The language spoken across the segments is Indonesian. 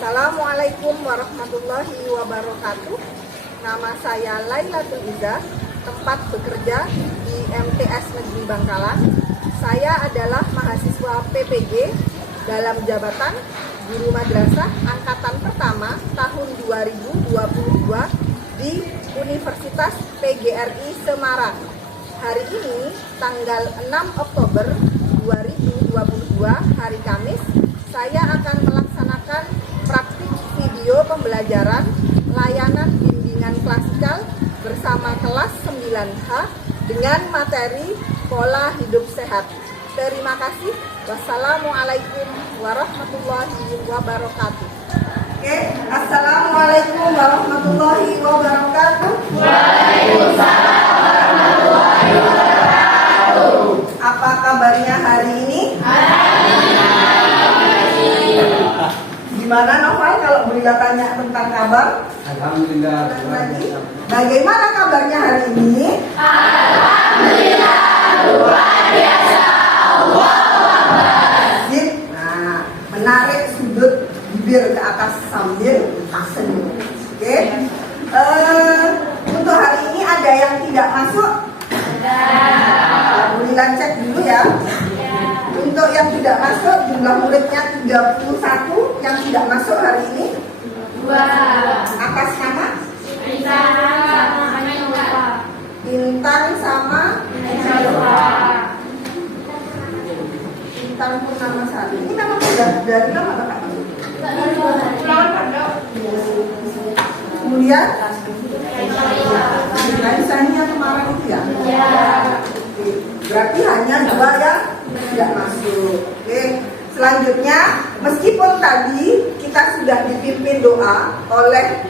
Assalamualaikum warahmatullahi wabarakatuh. Nama saya Lailatul Izzah, tempat bekerja di MTS Negeri Bangkalan. Saya adalah mahasiswa PPG dalam jabatan Guru Madrasah Angkatan Pertama tahun 2022 di Universitas PGRI Semarang. Hari ini tanggal 6 Oktober 2022, hari Kamis, saya akan melaksanakan praktik video pembelajaran layanan bimbingan klasikal bersama kelas 9H dengan materi pola hidup sehat. Terima kasih. Wassalamualaikum warahmatullahi wabarakatuh. Oke, assalamualaikum warahmatullahi wabarakatuh. Waalaikumsalam warahmatullahi wabarakatuh. Apa kabarnya hari ini? Gimana Noval kalau Bunda tanya tentang kabar? Alhamdulillah. Bagaimana kabarnya hari ini? Alhamdulillah, luar biasa. Nah, menarik sudut bibir ke atas sambil tersenyum. Oke. Untuk hari ini ada yang tidak masuk? Bunda cek dulu ya. Untuk yang tidak masuk, jumlah muridnya 31 yang tidak masuk hari ini. 2. Atas nama? Bintang sama Bintang Purnama Sari. Ini nama dari nama kakak. Kemudian Aisyahnya kemarin itu ya? Oke. Berarti hanya 2 yang tidak masuk. Oke. Selanjutnya, meskipun tadi kita sudah dipimpin doa oleh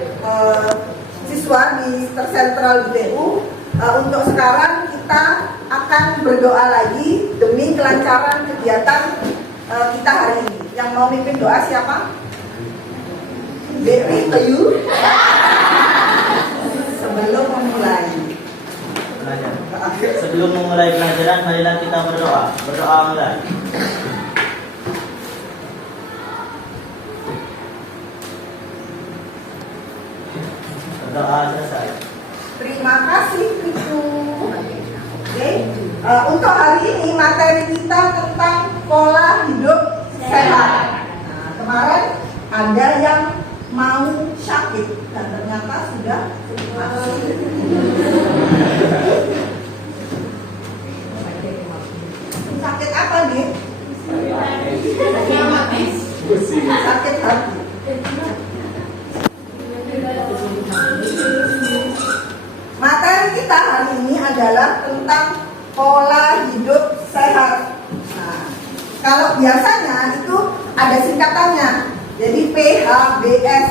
siswa di tersentral BTU, untuk sekarang kita akan berdoa lagi demi kelancaran kegiatan kita hari ini. Yang mau mimpin doa siapa? Dewi, Ayu. Sebelum memulai pelajaran, marilah kita berdoa. Berdoa mulai. Berdoa selesai. Terima kasih Ibu. Oke. Untuk hari ini materi kita tentang pola hidup sehat. Nah, kemarin ada yang mau sakit dan ternyata sudah masuk. Sakit apa nih? Sakit hati. Materi kita hari ini adalah tentang pola hidup sehat. Nah, kalau biasanya itu ada singkatannya, jadi PHBS.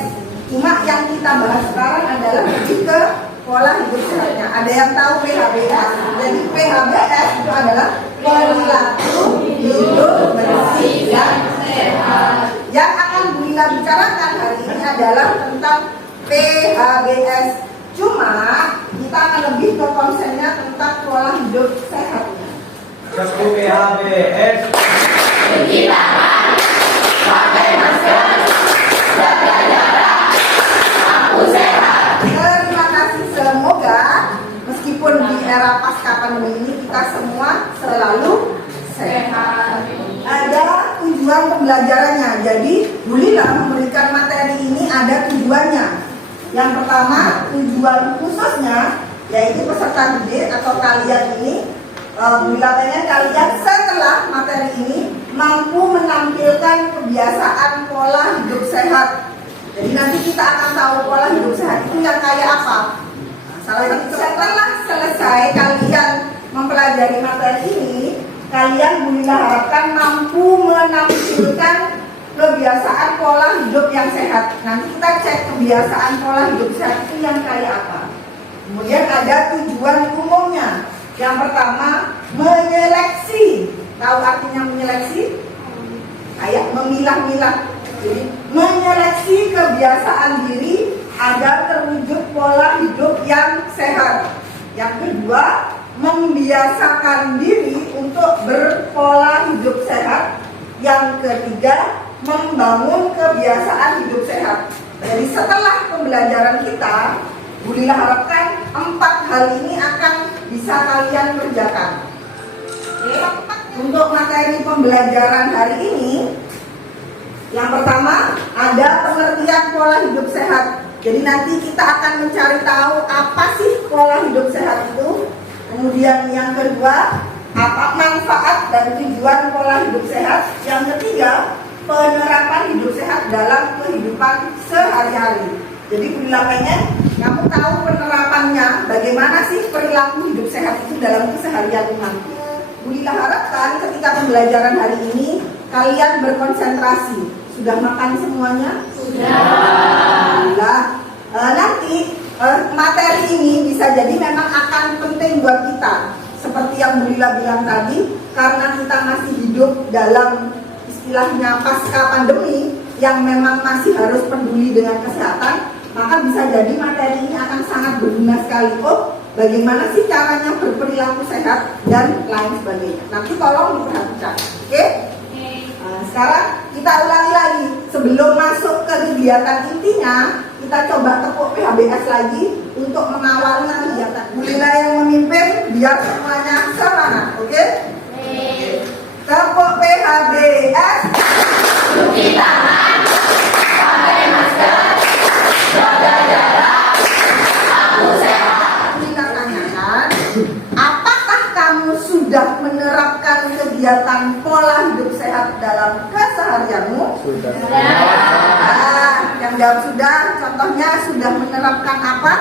Cuma yang kita bahas sekarang adalah lebih ke pola hidup sehatnya. Ada yang tahu PHBS? Jadi PHBS itu adalah perilaku hidup bersih dan sehat. Yang akan Bunda bicarakan hari ini adalah tentang PHBS. Cuma kita akan lebih ke konsennya tentang pola hidup sehat. PHBS. Cuci tangan, pakai masker, jaga jarak, aku sehat. Terima kasih, semoga meskipun di era pasca pandemi ini kita semua selalu sehat. Ada tujuan pembelajarannya. Jadi Bu Lila memberikan materi ini ada tujuannya. Yang pertama, tujuan khususnya yaitu peserta didik atau kalian ini, Bu Lila pengen kalian setelah materi ini mampu menampilkan kebiasaan pola hidup sehat. Jadi nanti kita akan tahu pola hidup sehat itu yang kayak apa. Setelah selesai kalian mempelajari materi ini, kalian Bu Lila harapkan mampu menampilkan kebiasaan pola hidup yang sehat. Nanti kita cek kebiasaan pola hidup sehat itu yang kayak apa. Kemudian ada tujuan umumnya. Yang pertama, menyeleksi. Tahu artinya menyeleksi? Kayak memilah-milah. Jadi menyeleksi kebiasaan diri agar terwujud pola hidup yang sehat. Yang kedua, membiasakan diri untuk berpola hidup sehat. Yang ketiga, membangun kebiasaan hidup sehat. Jadi setelah pembelajaran kita, Bu Lila harapkan 4 hal ini akan bisa kalian kerjakan. Oke. Untuk materi pembelajaran hari ini, yang pertama ada pengertian pola hidup sehat. Jadi nanti kita akan mencari tahu apa sih pola hidup sehat itu. Kemudian yang kedua, apa manfaat dan tujuan pola hidup sehat. Yang ketiga, penerapan hidup sehat dalam kehidupan sehari-hari. Jadi Bu Lila pengen kamu tahu penerapannya, bagaimana sih perilaku hidup sehat itu dalam keseharian nanti. Bu Lila harapkan ketika pembelajaran hari ini kalian berkonsentrasi. Sudah makan semuanya? Sudah. Nanti materi ini bisa jadi memang akan penting buat kita. Seperti yang Bu Lila bilang tadi, karena kita masih hidup dalam istilahnya pasca pandemi yang memang masih harus peduli dengan kesehatan, maka bisa jadi materi ini akan sangat berguna sekali. Oh, bagaimana sih caranya berperilaku sehat dan lain sebagainya. Nanti tolong diperhatikan. Oke? Sekarang kita ulangi lagi. Sebelum masuk ke kegiatan intinya, kita coba tepuk PHBS lagi untuk mengawali kegiatan. Bu Lila yang memimpin biar semuanya semangat. Oke? Tepuk PHBS. Cuci tangan, pakai masker, jaga jarak, aku sehat. Kita tanyakan, apakah kamu sudah menerapkan kegiatan pola hidup sehat dalam keseharianmu? Sudah. Yang jawab sudah, contohnya sudah menerapkan apa?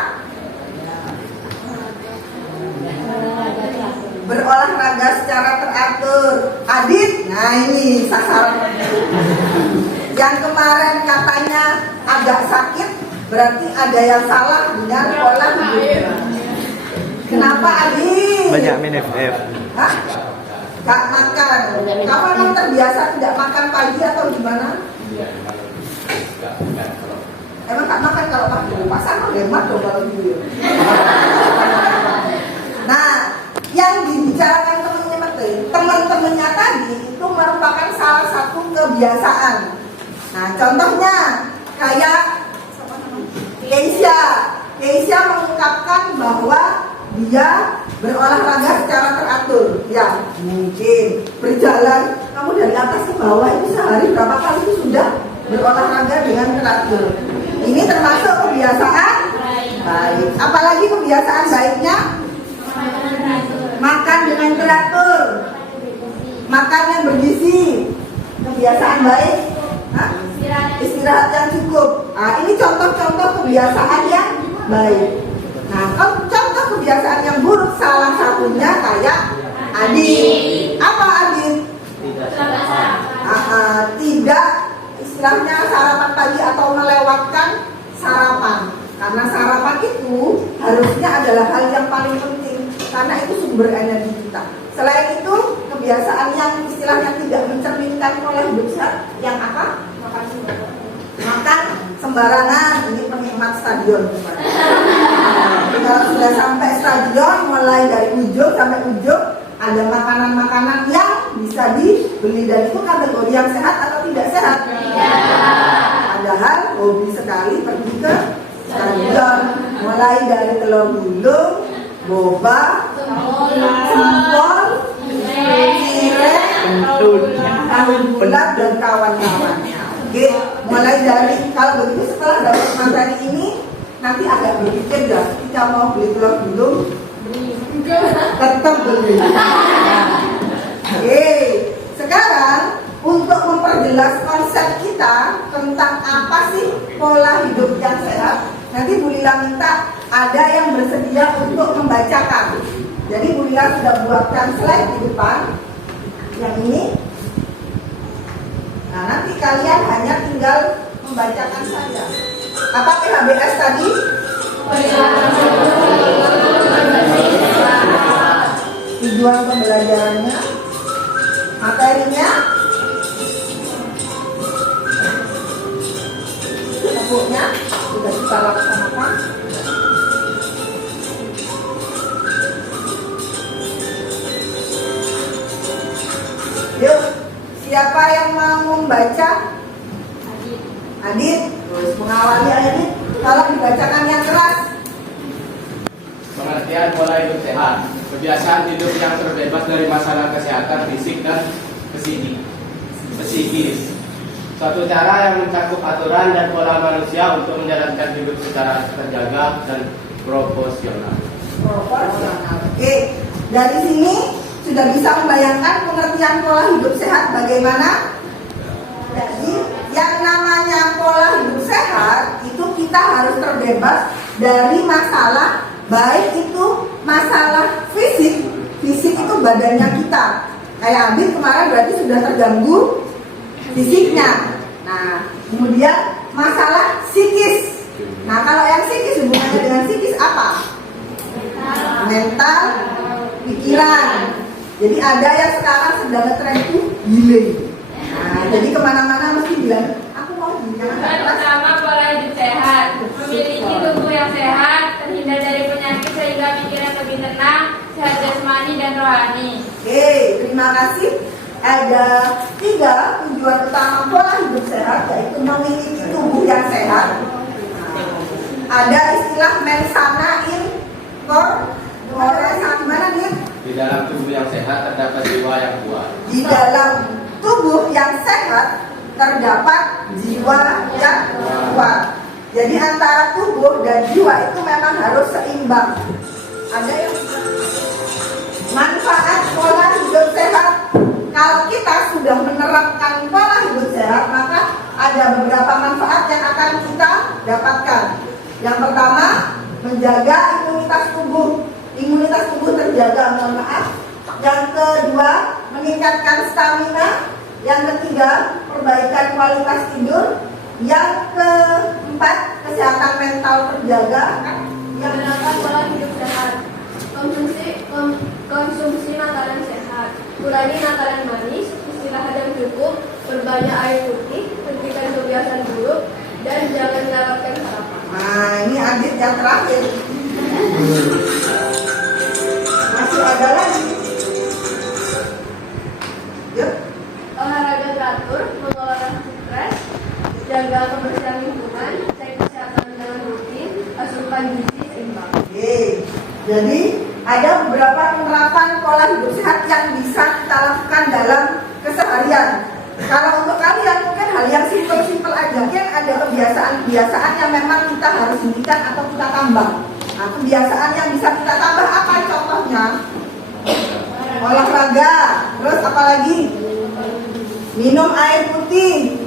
Berolahraga secara teratur. Adit, nah ini sasaran. Yang kemarin katanya agak sakit, berarti ada yang salah dengan pola hidup. Kenapa Adit? Banyak minum FF. Hah? Gak makan. Kamu memang terbiasa tidak makan pagi atau gimana? Emang gak makan kalau pagi? Pasang lemak dong kalau gitu. Nah, yang dibicarakan teman-temannya tadi itu merupakan salah satu kebiasaan. Nah, contohnya kayak Keisha mengungkapkan bahwa dia berolahraga secara teratur. Ya, mungkin berjalan. Kamu dari atas ke bawah itu sehari berapa kali itu sudah berolahraga dengan teratur. Ini termasuk kebiasaan baik. Apalagi kebiasaan baiknya? Makan dengan teratur, makan yang bergizi, kebiasaan baik, istirahat yang cukup. Nah, ini contoh-contoh kebiasaan yang baik. Nah, contoh kebiasaan yang buruk salah satunya kayak Adit. Apa Adit? Tidak istilahnya sarapan pagi atau melewatkan sarapan. Karena sarapan itu harusnya adalah hal yang paling penting. Karena itu sumber energi kita. Selain itu, kebiasaan yang istilahnya tidak mencerminkan pola hidup sehat, yang apa? Makan sembarangan. Ini penikmat stadion. Kalau sudah sampai stadion, mulai dari ujung sampai ujung, ada makanan-makanan yang bisa dibeli, dan itu kategori yang sehat atau tidak sehat? Padahal hobi sekali pergi ke stadion, mulai dari telur gulung, boba, jempol, cireng, tahu bulat dan kawan-kawannya. Oke, mulai dari kalau begitu setelah dapat materi ini nanti agak berpikir ya, kita mau beli telur gulung, tetap beli. Oke, sekarang untuk memperjelas konsep kita tentang apa sih pola hidup yang sehat, nanti Bu Lila minta ada yang bersedia untuk membacakan. Jadi Bu Lila sudah buatkan slide di depan yang ini. Nah, nanti kalian hanya tinggal membacakan saja. Apa PHBS tadi? Tujuan pembelajarannya, materinya, bukunya sudah kita laksanakan. Yuk, siapa yang mau membaca Adit, terus mengawali Adit, tolong dibacakan yang keras. Pengertian pola hidup sehat, kebiasaan hidup yang terbebas dari masalah kesehatan fisik dan psikis. Suatu cara yang mencakup aturan dan pola manusia untuk menjalankan hidup secara terjaga dan proporsional. Oke, dari sini sudah bisa membayangkan pengertian pola hidup sehat bagaimana? Jadi yang namanya pola hidup sehat itu kita harus terbebas dari masalah, baik itu masalah fisik itu badannya kita. Kayak Abid kemarin berarti sudah terganggu fisiknya. Nah, kemudian masalah psikis. Nah, kalau yang psikis hubungannya dengan psikis apa? Mental, pikiran. Jadi ada yang sekarang sedang ngetren itu gile. Nah, jadi kemana-mana mesti bilang, aku mau gini. Pertama, pola hidup sehat. Memiliki tubuh yang sehat, terhindar dari penyakit sehingga pikiran lebih tenang, sehat jasmani dan rohani. Oke, terima kasih. Ada 3 tujuan utama pola hidup sehat, yaitu memiliki tubuh yang sehat. Ada istilah mensana in corpore gimana nih? Di dalam tubuh yang sehat terdapat jiwa yang kuat. Di dalam tubuh yang sehat terdapat jiwa yang kuat. Jadi antara tubuh dan jiwa itu memang harus seimbang. Ada yang manfaat pola hidup sehat. Kalau kita sudah menerapkan pola hidup sehat, maka ada beberapa manfaat yang akan kita dapatkan. Yang pertama, menjaga imunitas tubuh. Imunitas tubuh terjaga, mohon maaf. Yang kedua, meningkatkan stamina. Yang ketiga, perbaikan kualitas tidur. Yang keempat, kesehatan mental terjaga. Yang Gunakan pola hidup sehat. Konsumsi makanan sehat. Kurangi makanan manis, istirahat yang cukup, berbanyak air putih, hentikan kebiasaan buruk, dan jangan lewatkan sarapan. Nah, ini Adit yang terakhir. Masih ada lagi. Yuk. Olahraga teratur, mengelola stres, jaga kebersihan lingkungan, cek kesehatan dengan rutin, asupan gizi seimbang. Oke. Jadi ada beberapa penerapan pola hidup sehat yang bisa kita lakukan dalam keseharian. Kalau untuk kalian mungkin hal yang simpel-simpel aja, mungkin ada kebiasaan-kebiasaan yang memang kita harus hentikan atau kita tambah. Nah, kebiasaan yang bisa kita tambah apa contohnya? Olahraga, terus apa lagi? Minum air putih,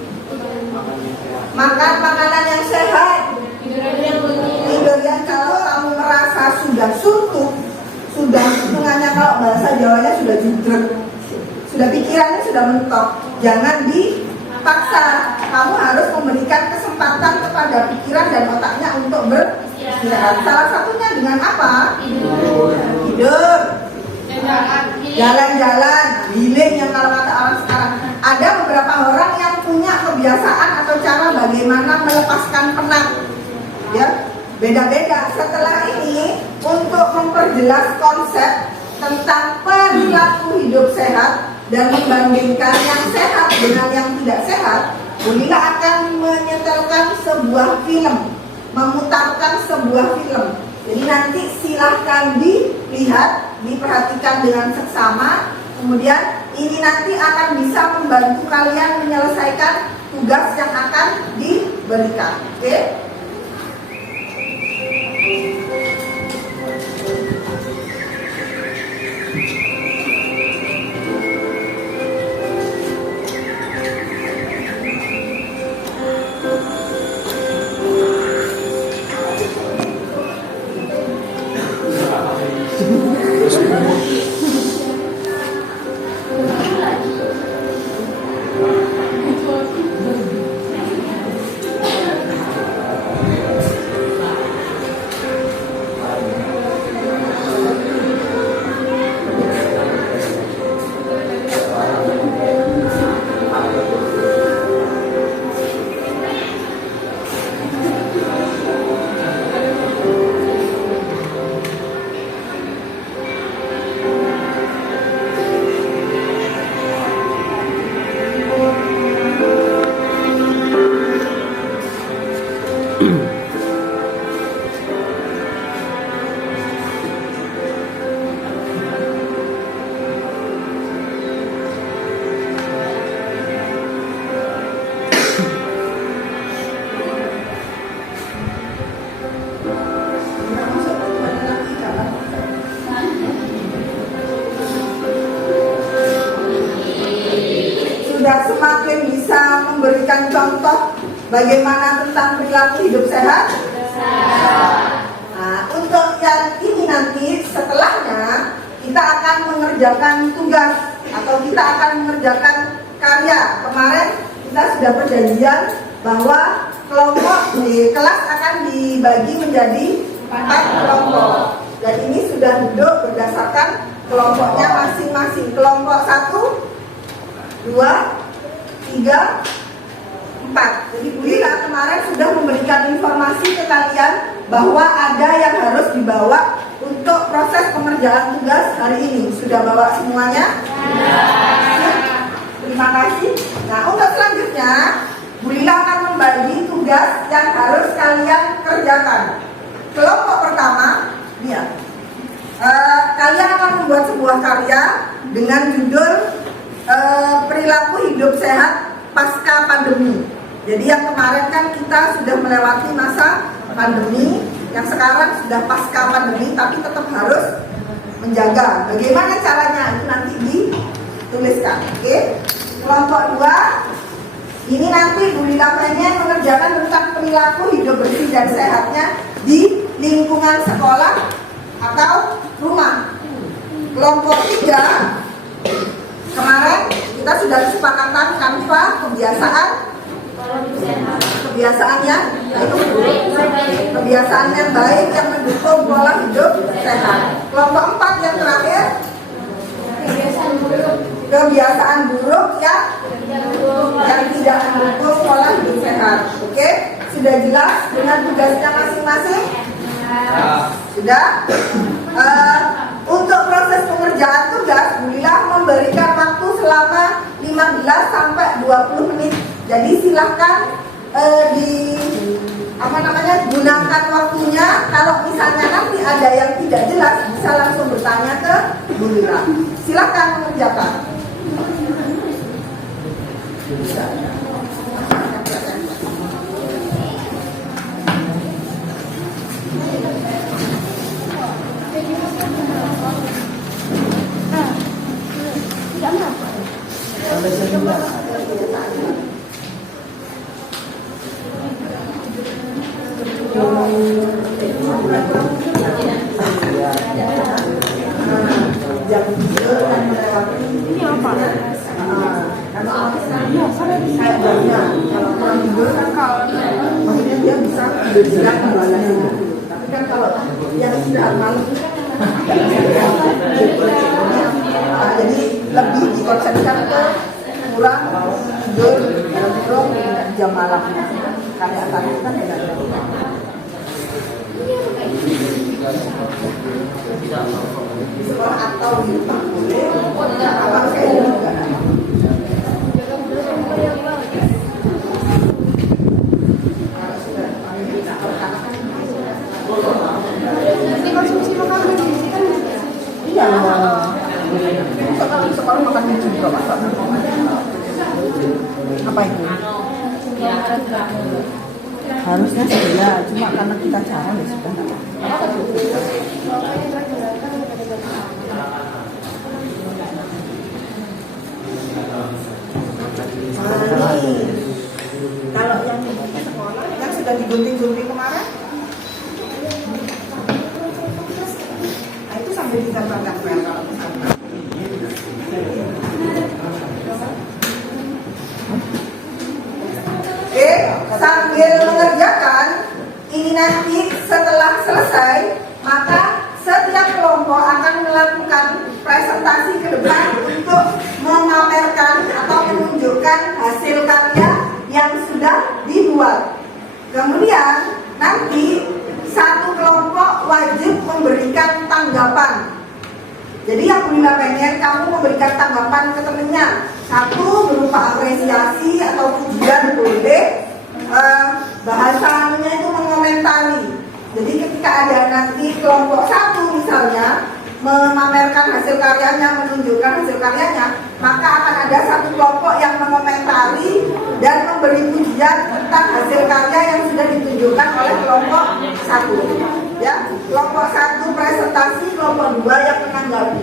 makan makanan yang sehat, tidur yang kalau kamu merasa sudah suntuk, sudah hitungannya kalau bahasa Jawanya sudah judrek, sudah pikirannya sudah mentok, jangan dipaksa. Kamu harus memberikan kesempatan kepada pikiran dan otaknya untuk beristirahat. Salah satunya dengan apa? Tidur, jalan-jalan, healing yang kalau kata orang sekarang. Ada beberapa orang yang punya kebiasaan atau cara bagaimana melepaskan penat, ya beda-beda. Setelah ini untuk memperjelas konsep tentang perilaku hidup sehat dan membandingkan yang sehat dengan yang tidak sehat, Ulila akan menyetelkan sebuah film, memutarkan sebuah film. Jadi nanti silahkan dilihat, diperhatikan dengan seksama. Kemudian ini nanti akan bisa membantu kalian menyelesaikan tugas yang akan diberikan. Oke? Bagaimana tentang perilaku hidup sehat? Nah, untuk yang ini nanti setelahnya kita akan mengerjakan tugas atau kita akan mengerjakan karya. Kemarin kita sudah perjanjian bahwa kelompok di kelas akan dibagi menjadi 4 kelompok. Dan ini sudah duduk berdasarkan kelompoknya masing-masing. Kelompok 1, 2, 3, 4. Jadi Bu Lila kemarin sudah memberikan informasi ke kalian bahwa ada yang harus dibawa untuk proses pengerjaan tugas hari ini. Sudah bawa semuanya? Terima kasih. Nah, untuk selanjutnya Bu Lila akan membagi tugas yang harus kalian kerjakan. Kelompok pertama, lihat. Kalian akan membuat sebuah karya dengan judul perilaku hidup sehat pasca pandemi. Jadi yang kemarin kan kita sudah melewati masa pandemi, yang sekarang sudah pasca pandemi, tapi tetap harus menjaga. Bagaimana caranya itu nanti dituliskan. Oke. Kelompok 2, ini nanti Bu Lila pengen mengerjakan tentang perilaku hidup bersih dan sehatnya di lingkungan sekolah atau rumah. Kelompok 3, kemarin kita sudah kesepakatan Canva kebiasaannya, yaitu kebiasaan yang baik yang mendukung pola hidup sehat. Kelompok 4 yang terakhir, kebiasaan buruk yang tidak mendukung pola hidup sehat. Oke, sudah jelas dengan tugasnya masing-masing? Sudah. Untuk proses pengerjaan tugas, Bu Lila memberikan waktu selama 15 sampai 20 menit. Jadi silahkan gunakan waktunya. Kalau misalnya nanti ada yang tidak jelas, bisa langsung bertanya ke Bu Lila. Silahkan mengerjakan. Ini apa? Maksudnya dia bisa bergerak kembali. Tapi kan kalau yang sudah malam jadi lebih dikonsentrasikan ke kurang tidur dalam kurung jam malamnya. Karya tadi kan tidak ada. Di sekolah atau di rumah boleh. Kalau saya juga. Ini konsumsi makanan gizi kan? Iya. Kalau di sekolah makan mie juga Pak. Apa itu? Harusnya sih ya, cuma karena kita jarang ya sudah. Kalau yang di sekolah yang sudah digunting-gunting kemarin, nah itu sambil digambarkan kalau misalnya. Oke, sambil mengerjakan ini nanti setelah selesai, maka setiap kelompok akan melakukan presentasi ke depan untuk memamerkan atau menunjukkan hasil karya yang sudah dibuat. Kemudian nanti satu kelompok wajib memberikan tanggapan. Jadi yang Bu Lila pengen kamu memberikan tanggapan ke temennya. Satu berupa apresiasi atau pujian boleh. Bahasanya itu mengomentari. Jadi ketika ada nanti kelompok satu misalnya memamerkan hasil karyanya, menunjukkan hasil karyanya, maka akan ada satu kelompok yang mengomentari dan memberi pujian tentang hasil karya yang sudah ditunjukkan oleh kelompok satu. Ya, kelompok satu presentasi, kelompok dua yang menanggapi.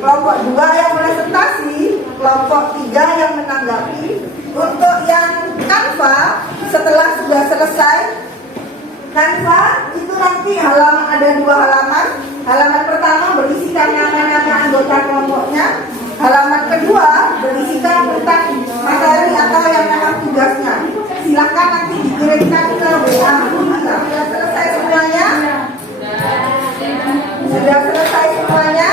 Kelompok dua yang presentasi, kelompok tiga yang menanggapi. Untuk yang Canva, setelah Kanva itu nanti halaman ada 2 halaman. Halaman pertama berisikan nama-nama anggota kelompoknya. Halaman kedua berisikan tentang materi atau yang memang tugasnya. Silakan nanti dikirimkan ke WA. Sudah selesai semuanya? Sudah selesai semuanya?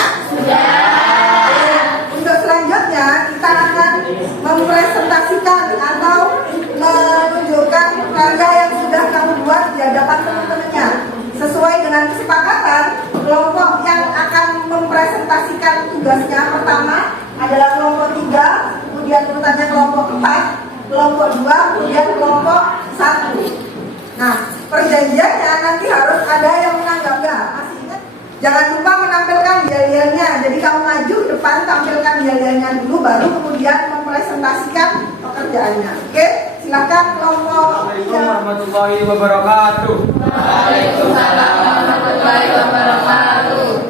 Untuk selanjutnya kita akan mempresentasikan atau menunjukkan karya yang sudah kamu buat di hadapan teman-temannya. Sesuai dengan kesepakatan, kelompok yang akan mempresentasikan tugasnya pertama adalah kelompok 3, kemudian urutannya kelompok 4, kelompok 2, kemudian kelompok 1. Nah, perjanjiannya nanti harus ada yang menanggapnya. Masih ingat? Jangan lupa menampilkan yel-yelnya. Jadi kamu maju depan, tampilkan yel-yelnya dulu, baru kemudian mempresentasikan pekerjaannya. Oke? Silakan kelompok. Assalamualaikum warahmatullahi wabarakatuh. Waalaikumsalam warahmatullahi wabarakatuh.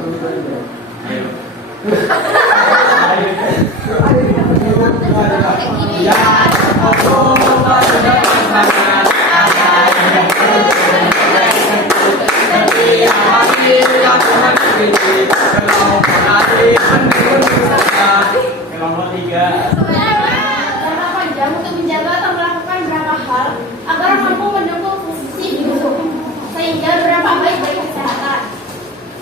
Kelompok 3. Jangka panjang untuk menjaga atau melakukan beberapa hal agar mampu mendukung fungsi hidup sehingga berapa baik bagi kesehatan.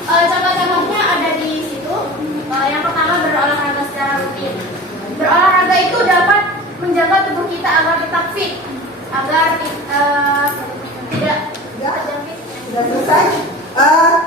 Contoh-contohnya ada di situ. Yang pertama berolahraga secara rutin. Berolahraga itu dapat menjaga tubuh kita agar tetap fit, agar tidak terjangkit. Sudah selesai?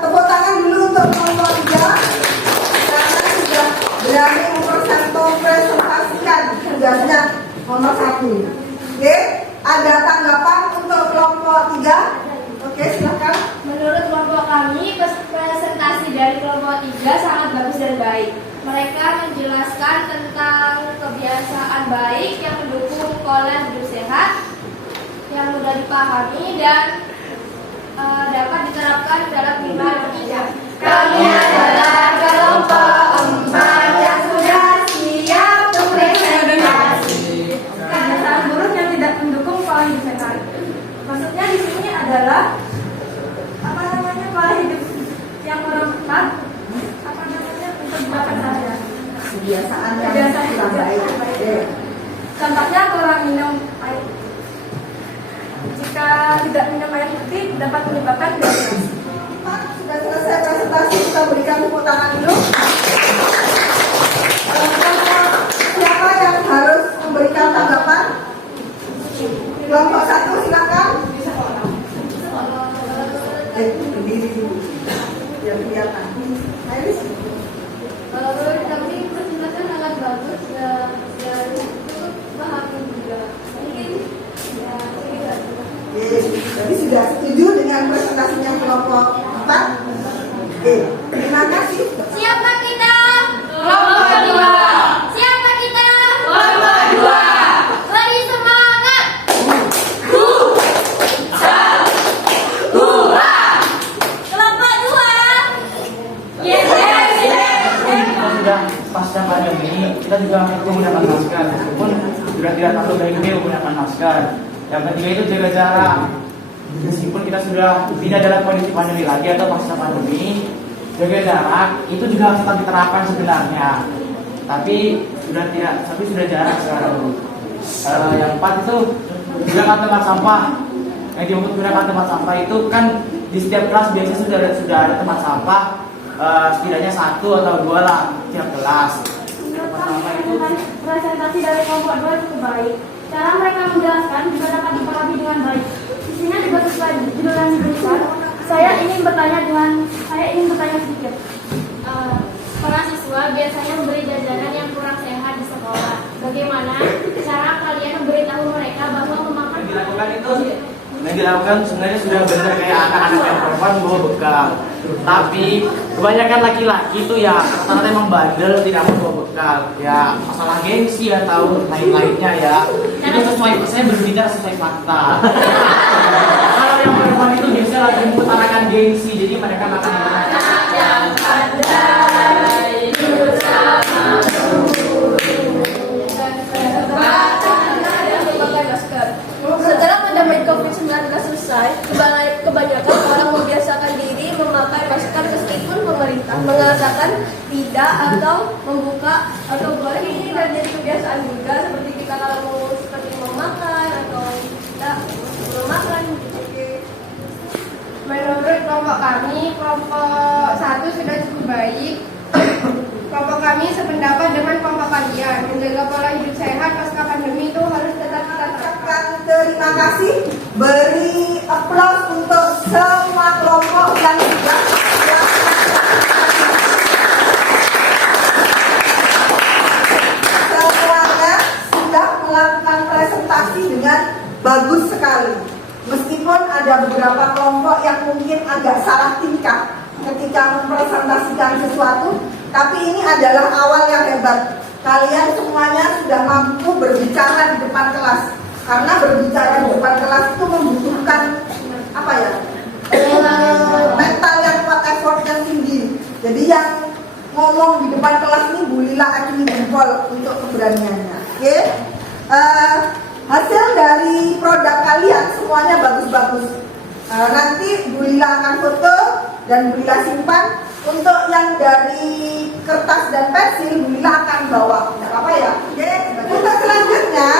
Tepuk tangan dulu untuk kelompok 3 karena sudah berani mempresentasikan tugasnya nomor 1. Oke, ada tanggapan untuk kelompok 3? Oke, silakan. Menurut kelompok kami, presentasi dari kelompok 3 sangat bagus dan baik. Mereka menjelaskan tentang kebiasaan baik yang mendukung pola hidup sehat, yang mudah dipahami dan dapat diterapkan dalam kehidupan kita. Kami adalah kelompok 4 yang sudah siap untuk presentasi. Kebiasaan buruk yang tidak mendukung pola hidup sehat. Maksudnya di sini adalah pola hidup yang merupakan untuk makan saja. Kebiasaan yang kurang baik. Oke. Contohnya kurang minum air. Jika tidak minum air putih dapat menyebabkan diabetes. Sudah selesai presentasi, kita berikan tepuk tangan dulu. Siapa yang harus memberikan tanggapan? Kelompok 1 silakan. Berdiri dulu. Biar kelihatan. Iris. Menurut kami presentasi sangat bagus dan cukup paham juga. Mungkin ya tidak. Jadi sudah setuju dengan presentasinya kelompok 4? Oke, terima kasih. Siapa kita? Kelompok 2. Siapa kita? Kelompok 2. Lebih semangat. Kelompok 2. Kita sudah pasca pandemi, kita juga menggunakan masker. Meskipun sudah tidak terlalu baik menggunakan masker. Yang ketiga itu jaga jarak. Meskipun kita sudah tidak dalam kondisi pandemi lagi atau pasca pandemi, jaga jarak itu juga harus tetap diterapkan sebenarnya. Tapi sudah jarang sekarang. Yang 4 itu gunakan tempat sampah. Yang dimaksud gunakan tempat sampah itu kan di setiap kelas biasanya sudah ada tempat sampah, setidaknya 1 atau 2 lah tiap kelas. Tempat sampah itu Presentasi dari kelompok 2 cukup baik. Cara mereka menjelaskan juga dapat dipahami dengan baik. Di sini juga sesuai judul yang diberikan. Saya ingin bertanya sedikit. Para siswa biasanya memberi jajanan yang kurang sehat di sekolah. Bagaimana cara kalian memberitahu mereka bahwa memakan yang dilakukan sebenarnya sudah benar kayak anak-anak yang perempuan bawa bekal. Tapi kebanyakan laki-laki itu ya rata-rata emang bandel, tidak mau bawa bekal. Ya masalah gengsi atau lain-lainnya ya. Itu saya berbicara sesuai fakta. Kalau yang perempuan itu biasanya lagi mengutarakan gengsi, jadi mereka makan Setelah pandemi COVID-19 selesai, kebanyakan mengatakan tidak atau membuka atau boleh ini dan jadi kebiasaan juga seperti kita kalau mau seperti memakan atau tidak memakan. Menurut kelompok kami, kelompok 1 sudah cukup baik. Kelompok kami sependapat dengan kelompok kalian. Menjaga pola hidup sehat pasca pandemi itu harus tetap kita terapkan. Terima kasih. Beri aplaus untuk semua kelompok yang sudah semuanya sudah melakukan presentasi dengan bagus sekali. Meskipun ada beberapa kelompok yang mungkin agak salah tingkah ketika mempresentasikan sesuatu, tapi ini adalah awal yang hebat. Kalian semuanya sudah mampu berbicara di depan kelas. Karena berbicara di depan kelas itu membutuhkan apa ya? Mental yang kuat, effort yang tinggi. Jadi yang ngomong di depan kelas ini Bu Lila acungi jempol untuk keberaniannya. Oke? Hasil dari produk kalian semuanya bagus-bagus. Nanti Bu Lila akan foto dan Bu Lila simpan. Untuk yang dari kertas dan pensil Bu Lila akan bawa. Tidak apa ya? Oke? Untuk selanjutnya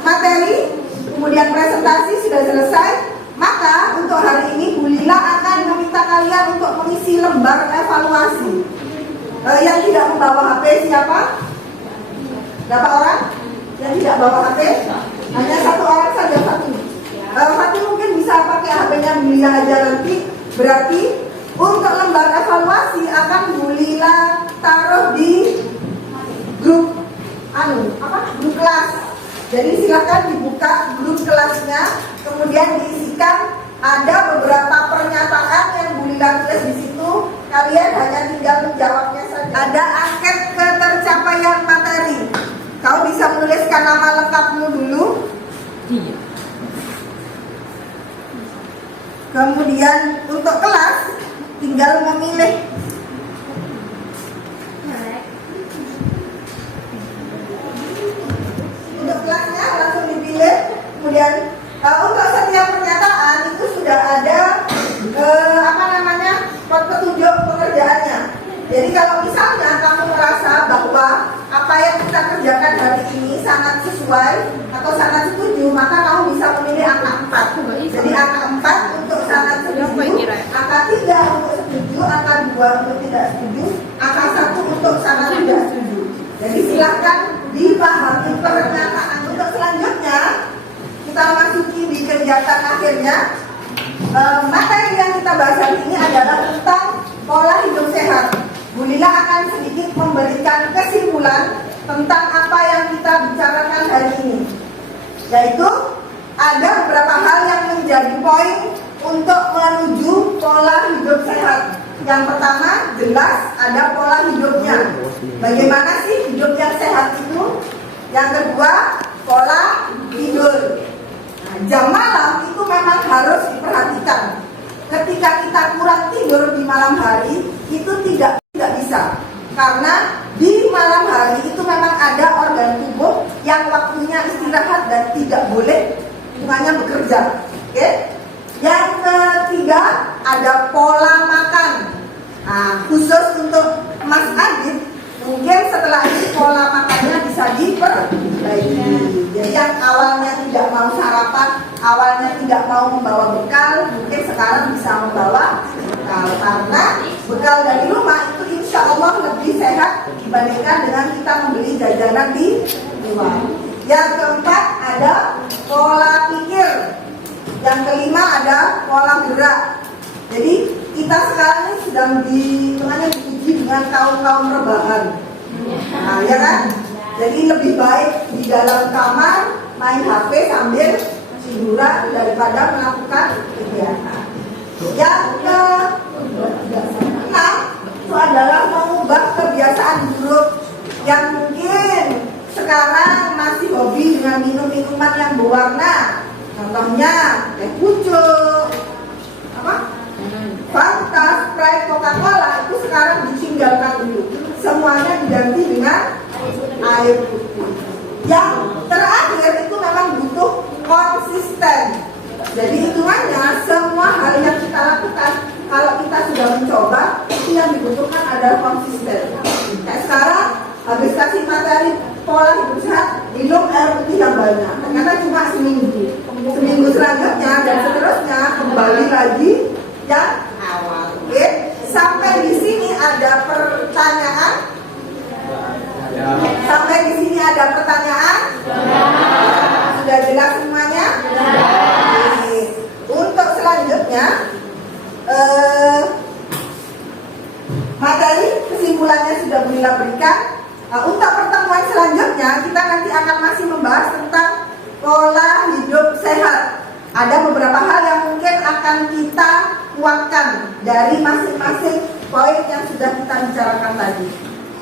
materi kemudian presentasi sudah selesai. Maka untuk hari ini Bu Lila akan meminta kalian untuk mengisi lembar evaluasi. Yang tidak membawa HP siapa? Berapa orang? Yang tidak bawa HP? Hanya satu orang saja, satu. Satu mungkin bisa pakai HP-nya Bu Lila aja nanti. Berarti untuk lembar evaluasi akan Bu Lila taruh di grup grup kelas. Jadi silakan dibuka grup kelasnya, kemudian diisikan ada beberapa pernyataan yang Bu Lila tulis di situ. Kalian hanya tinggal menjawabnya saja. Ada angket ketercapaian materi. Kau bisa menuliskan nama lengkapmu dulu. Iya. Kemudian untuk kelas tinggal memilih. Untuk kelasnya langsung dipilih. Kemudian untuk setiap pernyataan itu sudah ada petunjuk pengerjaannya. Jadi kalau misalnya kamu merasa bahwa apa yang kita kerjakan hari ini sangat sesuai atau sangat setuju, maka kamu bisa memilih angka 4. Jadi angka 4 untuk sangat setuju, angka 3 untuk setuju, angka 2 untuk tidak setuju, angka 1 untuk sangat tidak setuju. Jadi silahkan dipahami pernyataan. Untuk selanjutnya kita masuki di kegiatan akhirnya. Materi yang kita bahas hari ini adalah tentang pola hidup sehat. Bu Lila akan sedikit memberikan kesimpulan tentang apa yang kita bicarakan hari ini, yaitu ada beberapa hal yang menjadi poin untuk menuju pola hidup sehat. Yang pertama, jelas ada pola hidupnya. Bagaimana sih hidup yang sehat itu? Yang kedua, pola tidur. Jam malam itu memang harus diperhatikan. Ketika kita kurang tidur di malam hari, itu tidak bisa. Karena di malam hari itu memang ada organ tubuh yang waktunya istirahat dan tidak boleh semuanya bekerja. Oke? Yang ketiga, ada pola makan. Nah, khusus untuk Mas Adit, mungkin setelah ini pola makannya bisa diperbaiki. Jadi yang awalnya tidak mau sarapan, awalnya tidak mau membawa bekal, mungkin sekarang bisa membawa bekal. Karena bekal dari rumah itu insya Allah lebih sehat dibandingkan dengan kita membeli jajanan di luar. Yang keempat ada pola pikir. Yang kelima ada pola gerak. Jadi kita sekarang ini sedang diuji dengan kaum rebahan. Nah, ya kan? Jadi lebih baik di dalam kamar main HP sambil tiduran daripada melakukan kegiatan. Yang keenam itu adalah mengubah kebiasaan buruk yang mungkin sekarang masih hobi dengan minum-minuman yang berwarna. Contohnya teh pucuk, Fanta, Sprite, Coca-Cola itu sekarang ditinggalkan dulu. Semuanya diganti dengan air putih. Yang terakhir itu memang butuh konsisten. Jadi hitungannya semua hal yang kita lakukan, kalau kita sudah mencoba, itu yang dibutuhkan dibutuhkan adalah konsisten. Kayak sekarang habis kasih materi pola hidup sehat, minum air putih yang banyak. Ternyata cuma seminggu. Seminggu selanjutnya dan seterusnya kembali lagi yang awal. Oke, sampai di sini ada pertanyaan. Sampai di sini ada pertanyaan. Sudah jelas semuanya? Oke. Untuk selanjutnya, materi kesimpulannya sudah Bulila berikan. Untuk pertemuan selanjutnya kita nanti akan masih membahas tentang pola hidup sehat. Ada beberapa hal yang mungkin akan kita kuatkan dari masing-masing poin yang sudah kita bicarakan tadi.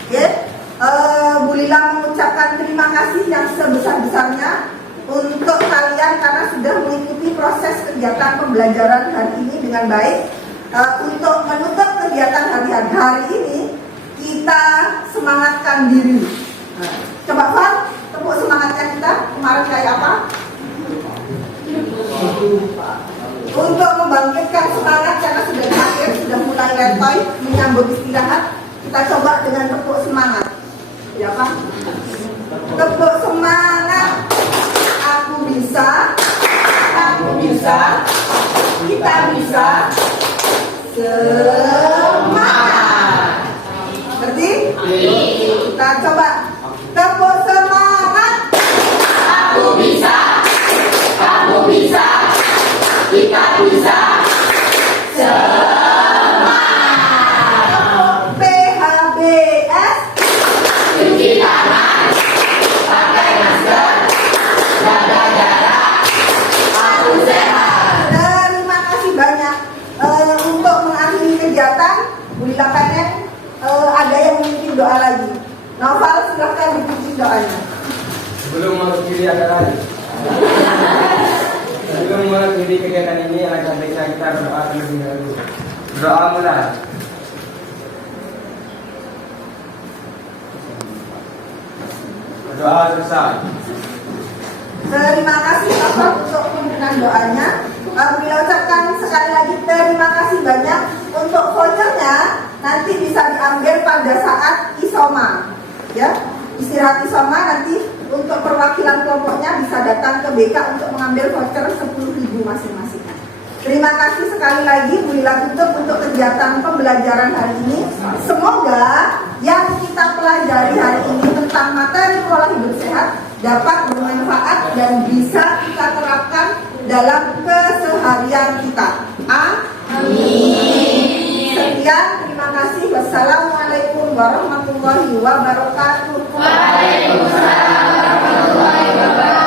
Oke, Bulila mengucapkan terima kasih yang sebesar-besarnya untuk kalian karena sudah mengikuti proses kegiatan pembelajaran hari ini dengan baik. Untuk menutup kegiatan hari ini, kita semangatkan diri. Coba Van, tepuk semangatnya kita kemarin kayak apa? Untuk membangkitkan semangat karena sudah akhir, sudah mulai letoy menyambut istirahat, kita coba dengan tepuk semangat. Ya Pak? Tepuk semangat. Aku bisa, kita bisa. Semangat. Ngerti? Kita coba tepuk semangat. Aku bisa, kamu bisa, kita bisa. Semangat. Tepuk PHBS. Cuci tangan, pakai masker, jaga jarak, aku sehat. Terima kasih banyak. Untuk mengakhiri kegiatan, Bulila pengen ada yang memimpin doa lagi. Noval, silahkan dipimpin doanya. Sebelum mengakhiri acara ini, sebelum mengakhiri kegiatan ini, alangkah baiknya kita berdoa terlebih dahulu. Doa mulai. Doa selesai. Terima kasih Bapak untuk pimpinan doanya. Bila ucapkan sekali lagi terima kasih banyak. Untuk vouchernya nanti bisa diambil pada saat isoma, ya, istirahat isoma. Nanti untuk perwakilan kelompoknya bisa datang ke BK untuk mengambil voucher 10.000 masing-masing. Terima kasih sekali lagi. Bulila tutup untuk kegiatan pembelajaran hari ini. Semoga yang kita pelajari hari ini tentang materi pola hidup sehat dapat bermanfaat dan bisa kita terapkan dalam keseharian kita. Amin. Sekian, terima kasih. Wassalamualaikum warahmatullahi wabarakatuh. Waalaikumsalam warahmatullahi wabarakatuh.